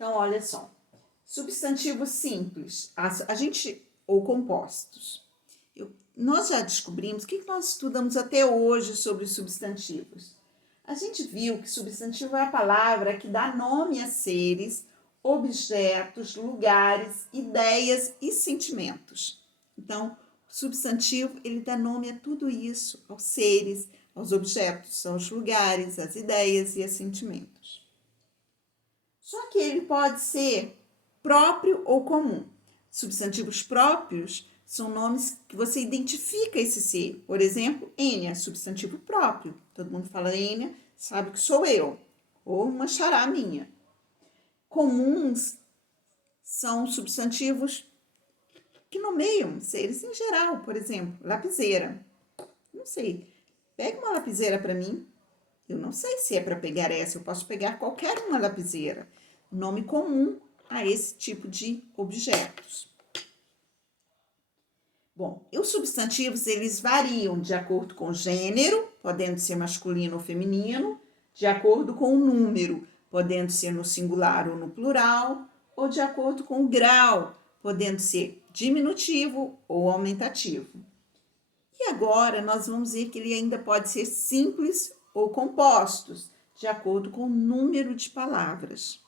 Então, olha só. Substantivos simples, ou compostos. Nós já descobrimos, o que nós estudamos até hoje sobre os substantivos? A gente viu que substantivo é a palavra que dá nome a seres, objetos, lugares, ideias e sentimentos. Então, o substantivo, ele dá nome a tudo isso, aos seres, aos objetos, aos lugares, às ideias e a sentimentos. Só que ele pode ser próprio ou comum. Substantivos próprios são nomes que você identifica esse ser. Por exemplo, Ênia, substantivo próprio. Todo mundo fala Ênia, sabe que sou eu. Ou uma xará minha. Comuns são substantivos que nomeiam seres em geral. Por exemplo, lapiseira. Não sei. Pega uma lapiseira para mim. Eu não sei se é para pegar essa. Eu posso pegar qualquer uma lapiseira. Nome comum a esse tipo de objetos. Bom, e os substantivos, eles variam de acordo com o gênero, podendo ser masculino ou feminino, de acordo com o número, podendo ser no singular ou no plural, ou de acordo com o grau, podendo ser diminutivo ou aumentativo. E agora nós vamos ver que ele ainda pode ser simples ou compostos, de acordo com o número de palavras.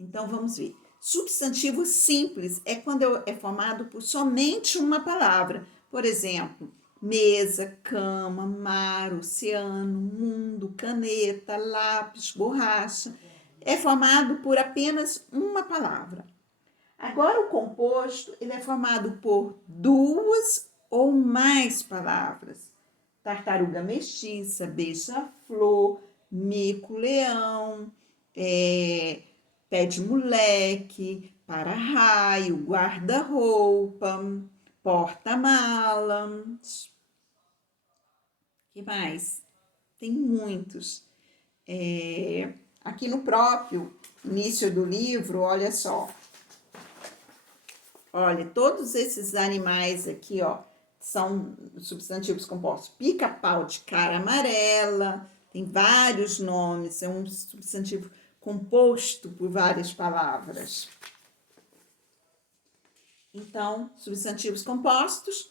Então, vamos ver. Substantivo simples é quando é formado por somente uma palavra. Por exemplo, mesa, cama, mar, oceano, mundo, caneta, lápis, borracha. É formado por apenas uma palavra. Agora, o composto, ele é formado por duas ou mais palavras. Tartaruga mestiça, beija-flor, mico-leão, pé de moleque, para-raio, guarda-roupa, porta-malas. Que mais? Tem muitos. Aqui no próprio início do livro, olha só. Olha, todos esses animais aqui, ó, são substantivos compostos. Pica-pau de cara amarela, tem vários nomes, é um substantivo composto por várias palavras. Então, substantivos compostos,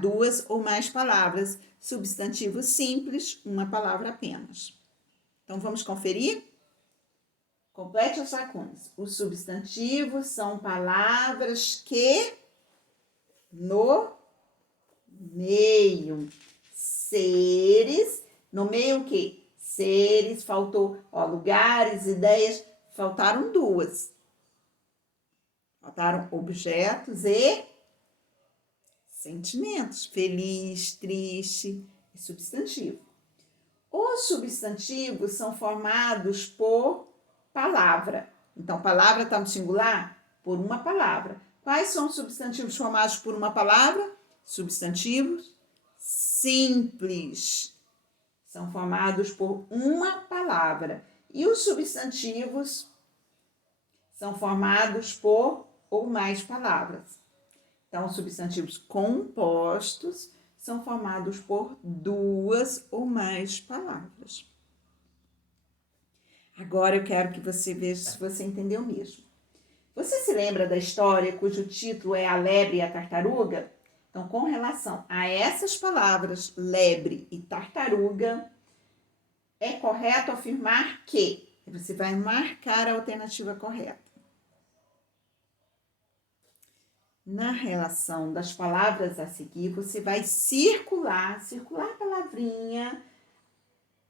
duas ou mais palavras. Substantivos simples, uma palavra apenas. Então, vamos conferir? Complete as lacunas. Os substantivos são palavras que nomeiam seres. Nomeiam o quê? Seres, faltou, lugares, ideias, faltaram duas. Faltaram objetos e sentimentos. Feliz, triste e substantivo. Os substantivos são formados por palavra. Então, palavra está no singular? Por uma palavra. Quais são os substantivos formados por uma palavra? Substantivos simples. São formados por uma palavra. E os substantivos são formados por ou mais palavras. Então, os substantivos compostos são formados por duas ou mais palavras. Agora eu quero que você veja se você entendeu mesmo. Você se lembra da história cujo título é A Lebre e a Tartaruga? Então, com relação a essas palavras, lebre e tartaruga, é correto afirmar que você vai marcar a alternativa correta. Na relação das palavras a seguir, você vai circular a palavrinha,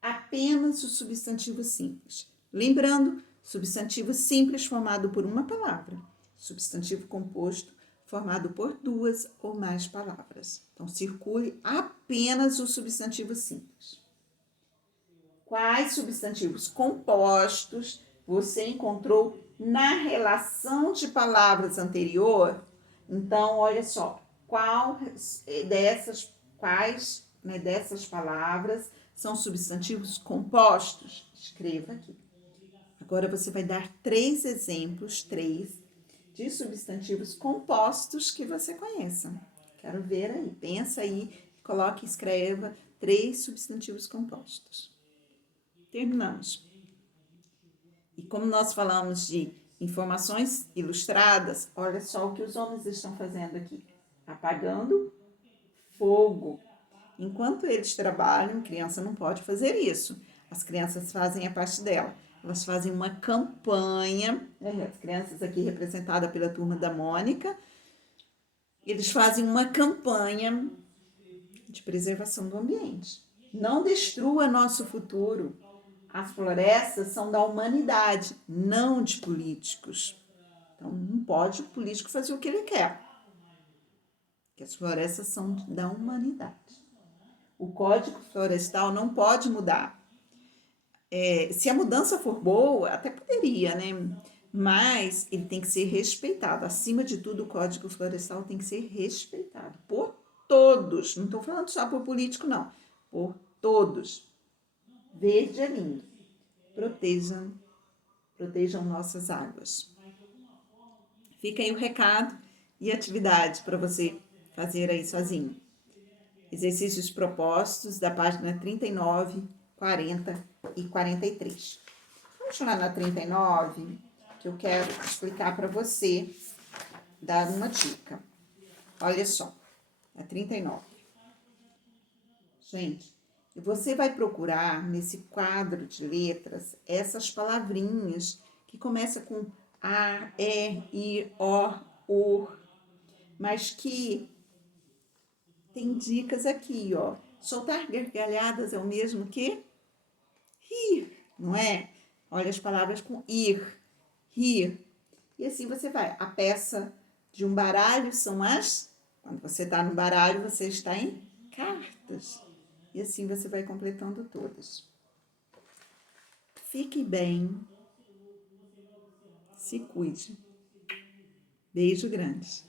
apenas o substantivo simples. Lembrando, substantivo simples formado por uma palavra, substantivo composto formado por duas ou mais palavras. Então, circule apenas o substantivo simples. Quais substantivos compostos você encontrou na relação de palavras anterior? Então, olha só, quais dessas palavras são substantivos compostos? Escreva aqui. Agora, você vai dar 3 exemplos, 3, de substantivos compostos que você conheça. Quero ver aí, pensa aí, coloque e escreva 3 substantivos compostos. Terminamos. E como nós falamos de informações ilustradas, olha só o que os homens estão fazendo aqui. Apagando fogo. Enquanto eles trabalham, criança não pode fazer isso. As crianças fazem a parte dela. Elas fazem uma campanha, as crianças aqui representadas pela turma da Mônica, eles fazem uma campanha de preservação do ambiente. Não destrua nosso futuro. As florestas são da humanidade, não de políticos. Então, não pode o político fazer o que ele quer. Porque as florestas são da humanidade. O Código Florestal não pode mudar. Se a mudança for boa, até poderia, né? Mas ele tem que ser respeitado. Acima de tudo, o Código Florestal tem que ser respeitado por todos. Não estou falando só por político, não. Por todos. Verde é lindo. Protejam nossas águas. Fica aí o recado e atividade para você fazer aí sozinho. Exercícios propostos da página 39, 40 e 43. Vamos lá na 39, que eu quero explicar para você, dar uma dica. Olha só, a 39. Gente, você vai procurar nesse quadro de letras essas palavrinhas que começam com A, E, I, O, mas que tem dicas aqui, ó. Soltar gargalhadas é o mesmo que rir, não é? Olha as palavras com ir, rir. E assim você vai. A peça de um baralho são as... Quando você está no baralho, você está em cartas. E assim você vai completando todas. Fique bem. Se cuide. Beijo grande.